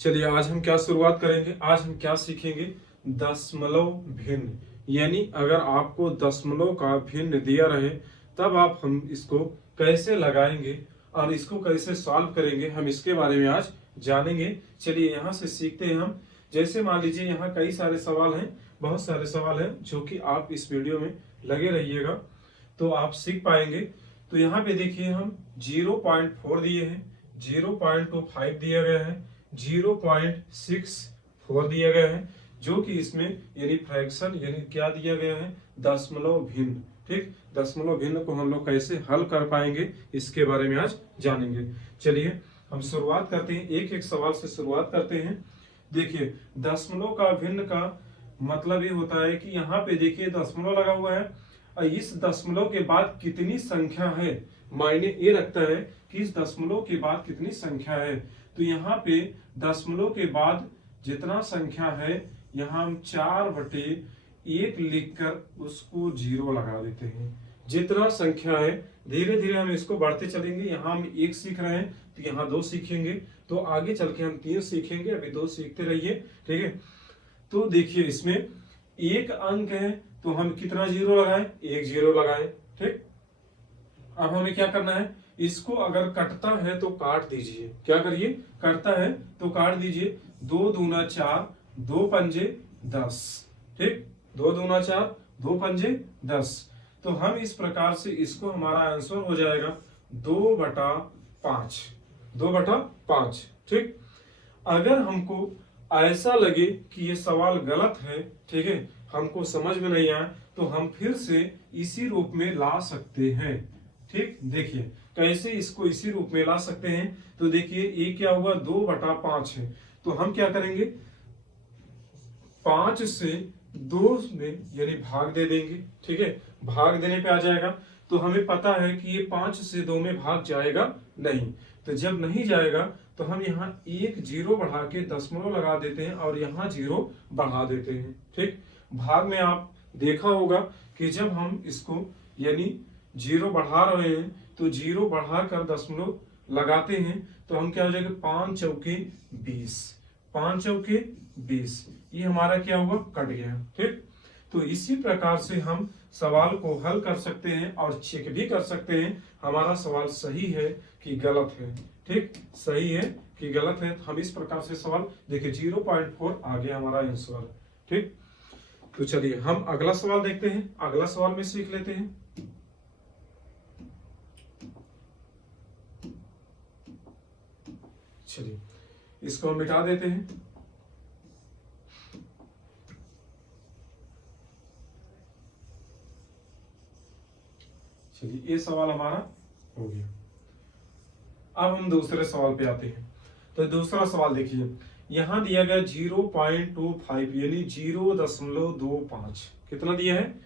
चलिए आज हम क्या शुरुआत करेंगे, आज हम क्या सीखेंगे। दशमलव भिन्न, यानी अगर आपको दशमलव का भिन्न दिया रहे तब आप हम इसको कैसे लगाएंगे और इसको कैसे सॉल्व करेंगे, हम इसके बारे में आज जानेंगे। चलिए यहाँ से सीखते हैं हम। जैसे मान लीजिए यहाँ कई सारे सवाल हैं, बहुत सारे सवाल हैं जो कि आप इस वीडियो में लगे रहिएगा तो आप सीख पाएंगे। तो यहाँ पे देखिए हम 0.4 दिए हैं, 0.25 दिया गया है, 0.64 दिया गया है, जो कि इसमें यानी फ्रैक्शन यानी क्या दिया गया है, दशमलव भिन्न। ठीक, दशमलव भिन्न को हम लोग कैसे हल कर पाएंगे इसके बारे में आज जानेंगे। चलिए हम शुरुआत करते हैं, एक एक सवाल से शुरुआत करते हैं। देखिए दशमलव का भिन्न का मतलब ये होता है कि यहाँ पे देखिए दशमलव लगा हुआ है और इस दशमलव के बाद कितनी संख्या है, मायने ये रखता है कि इस दशमलव के बाद कितनी संख्या है। तो यहाँ पे दशमलव के बाद जितना संख्या है यहाँ हम 4/1 लिखकर उसको 0 लगा देते हैं। जितना संख्या है धीरे धीरे हम इसको बढ़ते चलेंगे। यहाँ हम 1 सीख रहे हैं तो यहाँ 2 सीखेंगे, तो आगे चल के हम 3 सीखेंगे, अभी 2 सीखते रहिए। ठीक है, तो देखिए इसमें 1 अंक है तो हम कितना 0 लगाएं, 1 0 लगाएं। ठीक, अब हमें क्या करना है, इसको अगर कटता है तो काट दीजिए। क्या करिए, कटता है तो काट दीजिए। 2 दूना 4, 2 पंजे 10। ठीक, 2 दूना 4, 2 पंजे 10। तो हम इस प्रकार से इसको हमारा आंसर हो जाएगा 2/5, 2/5। ठीक, अगर हमको ऐसा लगे कि ये सवाल गलत है, ठीक है, हमको समझ में नहीं आया, तो हम फिर से इसी रूप में ला सकते हैं। ठीक, देखिए कैसे इसको इसी रूप में ला सकते हैं। तो देखिए ये क्या हुआ, 2/5 है, तो हम क्या करेंगे, 5 से 2 में यानी भाग दे देंगे। ठीक है, भाग देने पे आ जाएगा, तो हमें पता है कि ये 5 से 2 में भाग जाएगा नहीं। तो जब नहीं जाएगा तो हम यहाँ 1 0 बढ़ा के दशमलव लगा देते हैं और यहाँ 0 बढ़ा देते हैं। ठीक, भाग में आप देखा होगा कि जब हम इसको यानी 0 बढ़ा रहे हैं तो 0 बढ़ाकर दशमलव लगाते हैं तो हम क्या हो जाएगा, 5 चौके 20, 5 चौके 20, ये हमारा क्या हुआ, कट गया। ठीक, तो इसी प्रकार से हम सवाल को हल कर सकते हैं और चेक भी कर सकते हैं हमारा सवाल सही है कि गलत है। ठीक, सही है कि गलत है, हम इस प्रकार से सवाल देखिए 0.4 आ गया हमारा आंसर। ठीक, तो चलिए हम अगला सवाल देखते हैं, अगला सवाल में सीख लेते हैं। चलिए इसको हम मिटा देते हैं। चलिए ये सवाल हमारा हो गया। अब हम दूसरे सवाल पे आते हैं। तो दूसरा सवाल देखिए, यहां दिया गया 0.25 यानी 0.25, कितना दिया है,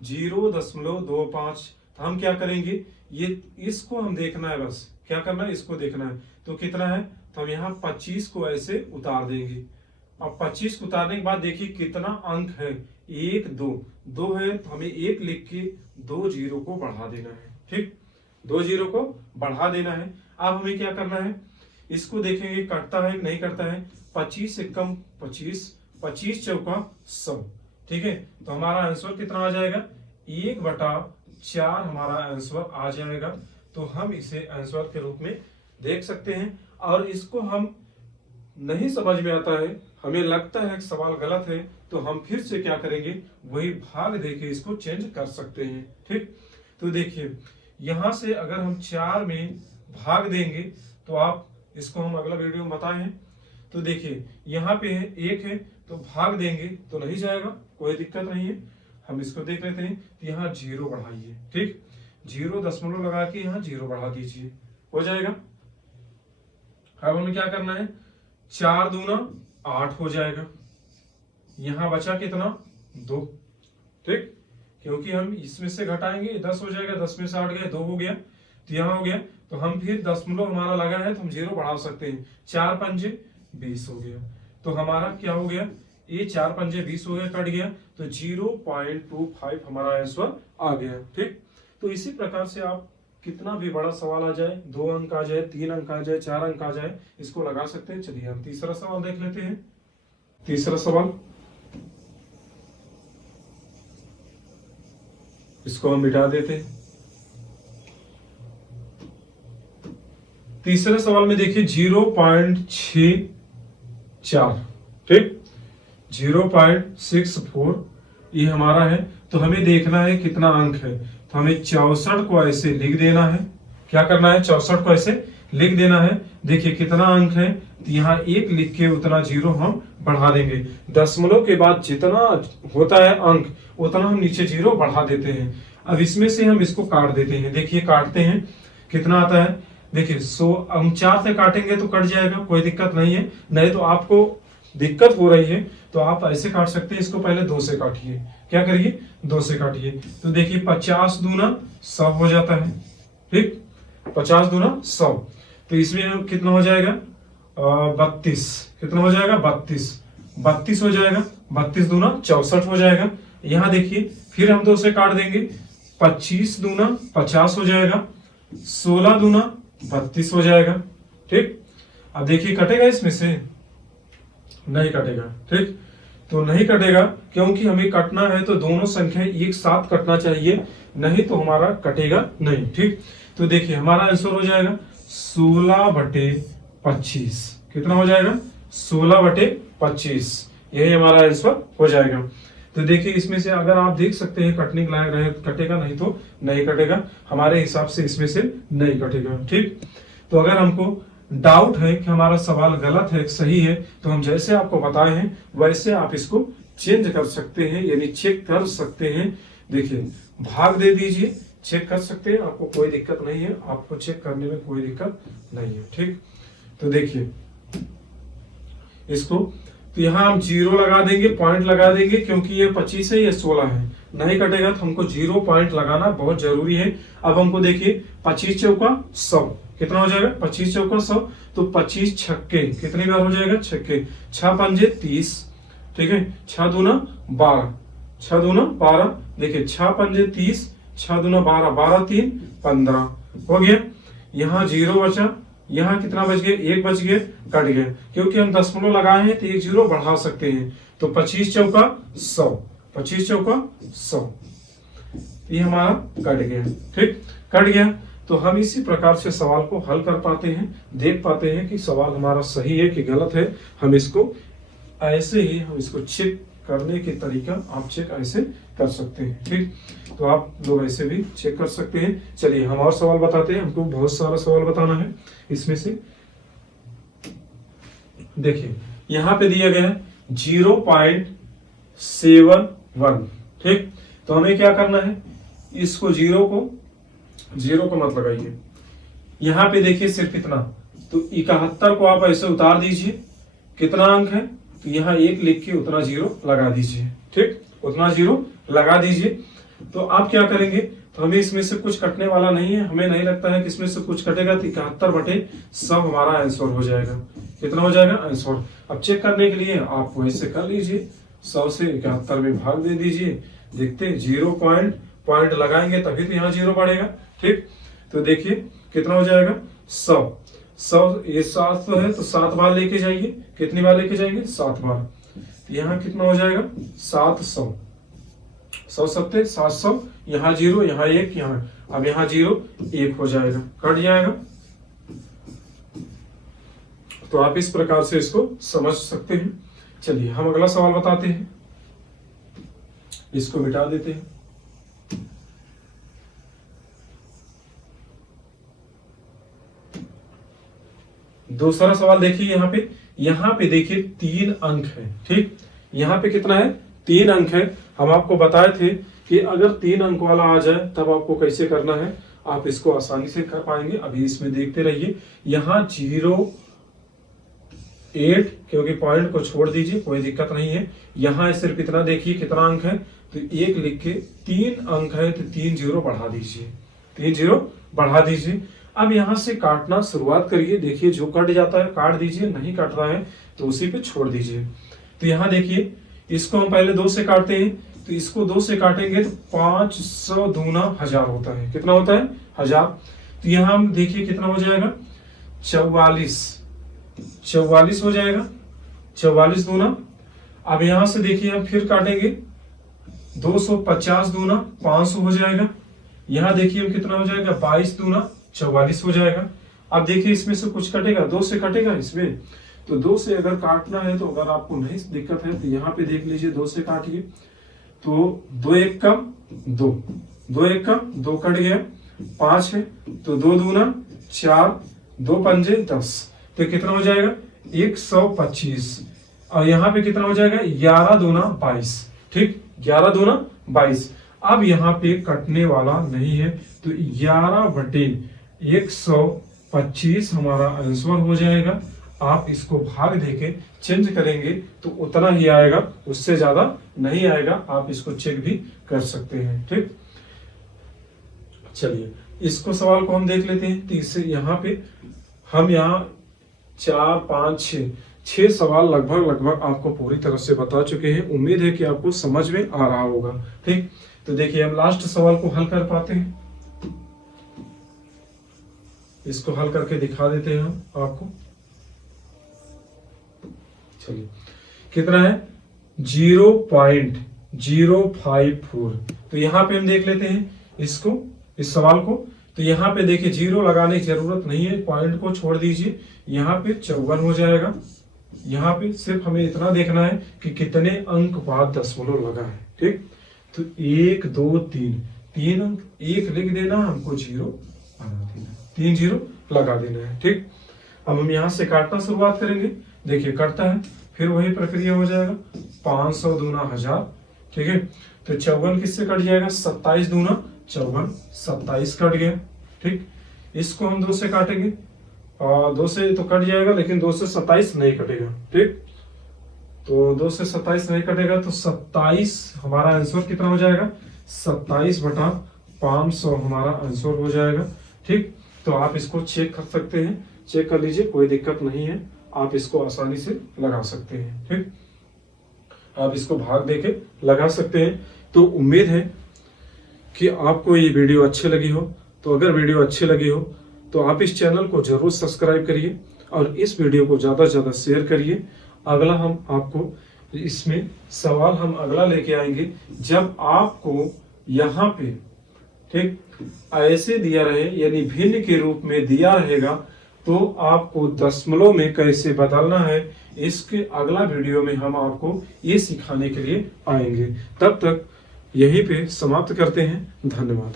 0.25। तो हम क्या करेंगे, ये इसको हम देखना है, बस क्या करना है, इसको देखना है। तो कितना है, तो हम यहाँ 25 को ऐसे उतार देंगे। अब 25 को उतारने के बाद देखिए कितना अंक है, 1 2 2 है, तो हमें 1 लिख के 2 0 को बढ़ा देना है। ठीक, 2 0 को बढ़ा देना है। अब हमें क्या करना है, इसको देखेंगे कटता है कि नहीं कटता है। 25 से कम 25, 25 चौका 100। ठीक है, तो हमारा आंसर कितना आ जाएगा, 1/4 हमारा आंसर आ जाएगा। तो हम इसे आंसर के रूप में देख सकते हैं। और इसको हम नहीं समझ में आता है, हमें लगता है कि सवाल गलत है, तो हम फिर से क्या करेंगे, वही भाग देके इसको चेंज कर सकते हैं। ठीक, तो देखिए यहां से अगर हम 4 में भाग देंगे तो आप इसको हम अगला वीडियो में बताए हैं। तो देखिए यहाँ पे है 1 है तो भाग देंगे तो नहीं जाएगा, कोई दिक्कत नहीं है। हम इसको देख लेते हैं, तो यहाँ 0 बढ़ाइए। ठीक, 0 दशमलव लगा के यहाँ 0 बढ़ा दीजिए, हो जाएगा। अब हमें क्या करना है, 4 दूना 8 हो जाएगा, यहां बचा कितना, 2। ठीक, क्योंकि हम इसमें से घटाएंगे 10 हो जाएगा, 10 में से 8 गए 2 हो गया, तो यहाँ हो गया। तो हम फिर दशमलव हमारा लगा है तो हम 0 बढ़ा सकते हैं, 4 पंजे 20 हो गया। तो हमारा क्या हो गया, ये 4 पंजे 20 हो गया, कट गया, तो 0.25 हमारा आंसर आ गया। ठीक, तो इसी प्रकार से आप कितना भी बड़ा सवाल आ जाए, 2 अंक आ जाए, 3 अंक आ जाए, 4 अंक आ जाए, इसको लगा सकते हैं। चलिए हम तीसरा सवाल देख लेते हैं। तीसरा सवाल, इसको हम मिटा देते हैं। तीसरे सवाल में देखिए 0.64, ठीक, 0.64 ये हमारा है। तो हमें देखना है कितना अंक है। तो हमें 64 को ऐसे लिख देना है। क्या करना है, 64 को ऐसे लिख देना है। देखिए कितना अंक है, तो यहाँ 1 लिख के उतना 0 हम बढ़ा देंगे। दशमलव के बाद जितना होता है अंक उतना हम नीचे 0 बढ़ा देते हैं। अब इसमें से हम इसको काट देते हैं। देखिए काटते हैं, कितना आता है, देखिए 100, हम 4 से काटेंगे तो कट जाएगा, कोई दिक्कत नहीं है। नहीं तो आपको दिक्कत हो रही है तो आप ऐसे काट सकते हैं। इसको पहले 2 से काटिए। क्या करिए, 2 से काटिए। तो देखिए 50 दूना 100 हो जाता है, ठीक, 50 दूना 100। तो इसमें कितना हो जाएगा, 32, कितना हो जाएगा, 32 हो जाएगा। 32 दूना 64 हो जाएगा। यहाँ देखिए फिर हम 2 से काट देंगे। 25 दूना 50 हो जाएगा। 16 दूना 32 हो जाएगा, ठीक। अब देखिए कटेगा इसमें से, नहीं कटेगा, ठीक। तो नहीं कटेगा क्योंकि हमें कटना है तो दोनों संख्या एक साथ कटना चाहिए, नहीं तो हमारा कटेगा नहीं, ठीक। तो देखिए हमारा आंसर हो जाएगा 16/25। कितना हो जाएगा, 16/25। यही हमारा आंसर हो जाएगा। तो देखिए इसमें से अगर आप देख सकते हैं कटने के लायक रहे कटेगा, नहीं तो नहीं कटेगा। हमारे हिसाब से इसमें से नहीं कटेगा, ठीक। तो अगर हमको डाउट है कि हमारा सवाल गलत है सही है, तो हम जैसे आपको बताए हैं वैसे आप इसको चेंज कर सकते हैं, यानी चेक कर सकते हैं। देखिए भाग दे दीजिए, चेक कर सकते हैं, आपको कोई दिक्कत नहीं है, आपको चेक करने में कोई दिक्कत नहीं है, ठीक। तो देखिए इसको, तो यहाँ हम 0 लगा देंगे, पॉइंट लगा देंगे, क्योंकि ये 25 है, ये 16 है। नहीं कटेगा तो हमको 0 पॉइंट लगाना बहुत जरूरी है। अब हमको देखिए 25 चौका 100, कितना हो जाएगा, 25 चौका 100। तो 25 छक्के कितनी बार हो जाएगा, छक्के, 6 पंजे 30, ठीक है, 6 दूना 12, 6 दूना 12। देखिए 6 पंजे 30, 6 दूना 12, 12 3 15 हो गया। यहाँ 0 बचा, यहाँ कितना बच गया, 1 बच गया, कट गया। क्योंकि हम दशमलव लगाए हैं तो 1 0 बढ़ा सकते हैं। तो 25 चौका 100, 25 चौका 100, ये हमारा कट गया, ठीक, कट गया। तो हम इसी प्रकार से सवाल को हल कर पाते हैं, देख पाते हैं कि सवाल हमारा सही है कि गलत है। हम इसको ऐसे ही, हम इसको चेक करने के तरीका आप चेक ऐसे कर सकते हैं, ठीक। तो आप लोग ऐसे भी चेक कर सकते हैं। चलिए हम और सवाल बताते हैं, हमको बहुत सारा सवाल बताना है इसमें से। देखिए यहाँ पे दिया गया है 0.71, ठीक। तो हमें क्या करना है, इसको 0 को मत लगाइए। यहाँ पे देखिए सिर्फ इतना, तो 71 को आप ऐसे उतार दीजिए। कितना अंक है, तो यहाँ 1 लिख के उतना 0 लगा दीजिए, ठीक, उतना 0 लगा दीजिए। तो आप क्या करेंगे, तो हमें इसमें से कुछ कटने वाला नहीं है, हमें नहीं लगता है कि इसमें से कुछ कटेगा। तो 71/100 हमारा आंसर हो जाएगा। कितना हो जाएगा आंसर। अब चेक करने के लिए आप वैसे कर लीजिए, 100 से 71 में भाग दे दीजिए। देखते हैं 0 पॉइंट लगाएंगे तभी तो यहाँ 0 बढ़ेगा, ठीक। तो देखिए कितना हो जाएगा, 100, ये 700 है तो 7 बार लेके जाइए। कितनी बार लेके जाएंगे, 7 बार। तो यहाँ कितना हो जाएगा, 700, 100 सत्ते 700, यहाँ 0, यहाँ 1, यहाँ, अब यहाँ 0 1 हो जाएगा, कट जाएगा। तो आप इस प्रकार से इसको समझ सकते हैं। चलिए हम अगला सवाल बताते हैं, इसको मिटा देते हैं। दूसरा सवाल देखिए, यहाँ पे देखिए 3 अंक है, ठीक। यहाँ पे कितना है, 3 अंक है। हम आपको बताए थे कि अगर 3 अंक वाला आ जाए तब आपको कैसे करना है, आप इसको आसानी से कर पाएंगे। अभी इसमें देखते रहिए। यहाँ 0.8, क्योंकि पॉइंट को छोड़ दीजिए, कोई दिक्कत नहीं है। यहाँ सिर्फ इतना देखिए कितना अंक है, तो 1 लिख के 3 अंक है तो 3 0 बढ़ा दीजिए, 3 0 बढ़ा दीजिए। अब यहाँ से काटना शुरुआत करिए। देखिए जो कट जाता है काट दीजिए, नहीं कट रहा है तो उसी पे छोड़ दीजिए। तो यहाँ देखिए इसको हम पहले 2 से काटते हैं, तो इसको 2 से काटेंगे तो 500 दूना 1000 होता है। कितना होता है, 1000। तो यहाँ हम देखिए कितना हो जाएगा 44 हो जाएगा, 44 दूना। अब यहां से देखिए हम फिर काटेंगे 250 दूना 500 हो जाएगा। यहाँ देखिए हम कितना हो जाएगा 22 दूना 44 हो जाएगा। अब देखिए इसमें से कुछ कटेगा, 2 से कटेगा इसमें, तो 2 से अगर काटना है तो अगर आपको नहीं दिक्कत है तो यहाँ पे देख लीजिए 2 से काटिए तो 2 एक कम 2, 2 एक कम 2 कट गया, 5 है तो 2 दूना 4, 2 पंजे 10, तो कितना हो जाएगा 125। और यहाँ पे कितना हो जाएगा 11 दूना 22, ठीक 11 दूना 22। अब यहाँ पे कटने वाला नहीं है तो 11/125 हमारा आंसर हो जाएगा। आप इसको भाग देके चेंज करेंगे तो उतना ही आएगा, उससे ज्यादा नहीं आएगा। आप इसको चेक भी कर सकते हैं, ठीक। चलिए इसको सवाल को हम देख लेते हैं। तो इससे यहाँ पे हम यहाँ 4, 5, 6 सवाल लगभग आपको पूरी तरह से बता चुके हैं। उम्मीद है कि आपको समझ में आ रहा होगा, ठीक। तो देखिए हम लास्ट सवाल को हल कर पाते हैं, इसको हल करके दिखा देते हैं हम आपको। चलिए कितना है 0.054। तो यहाँ पे हम देख लेते हैं इसको, इस सवाल को। तो यहाँ पे देखिए 0 लगाने की जरूरत नहीं है, पॉइंट को छोड़ दीजिए। यहाँ पे 54 हो जाएगा। यहाँ पे सिर्फ हमें इतना देखना है कि कितने अंक बाद दशमलव लगा है, ठीक। तो 1, 2, 3 अंक, 1 लिख देना, हमको 0 लगा देना, 3 0 लगा देना है, ठीक। अब हम यहाँ से काटना शुरुआत करेंगे। देखिए कटता है, फिर वही प्रक्रिया हो जाएगा 500 दूना 1000, ठीक है। तो 54 किससे कट जाएगा 27 दूना 54, 27 कट गया, ठीक। इसको हम 2 से काटेंगे और 2 से तो कट जाएगा, लेकिन 2 से 27 नहीं कटेगा, ठीक। तो 2 से 27 नहीं कटेगा तो 27 हमारा आंसर कितना हो जाएगा 27/500 हमारा आंसर हो जाएगा, ठीक। तो आप इसको चेक कर सकते हैं, चेक कर लीजिए, कोई दिक्कत नहीं है, आप इसको आसानी से लगा सकते हैं, ठीक। आप इसको भाग देके लगा सकते हैं। तो उम्मीद है कि आपको ये वीडियो अच्छी लगी हो। तो अगर वीडियो अच्छी लगी हो तो आप इस चैनल को जरूर सब्सक्राइब करिए और इस वीडियो को ज़्यादा से ज़्यादा शेयर करिए। अगला हम आपको इसमें सवाल हम अगला लेके आएंगे, जब आपको यहाँ पे ठीक ऐसे दिया रहे, यानी भिन्न के रूप में दिया रहेगा, तो आपको दशमलव में कैसे बदलना है, इसके अगला वीडियो में हम आपको ये सिखाने के लिए आएंगे। तब तक यहीं पे समाप्त करते हैं। धन्यवाद।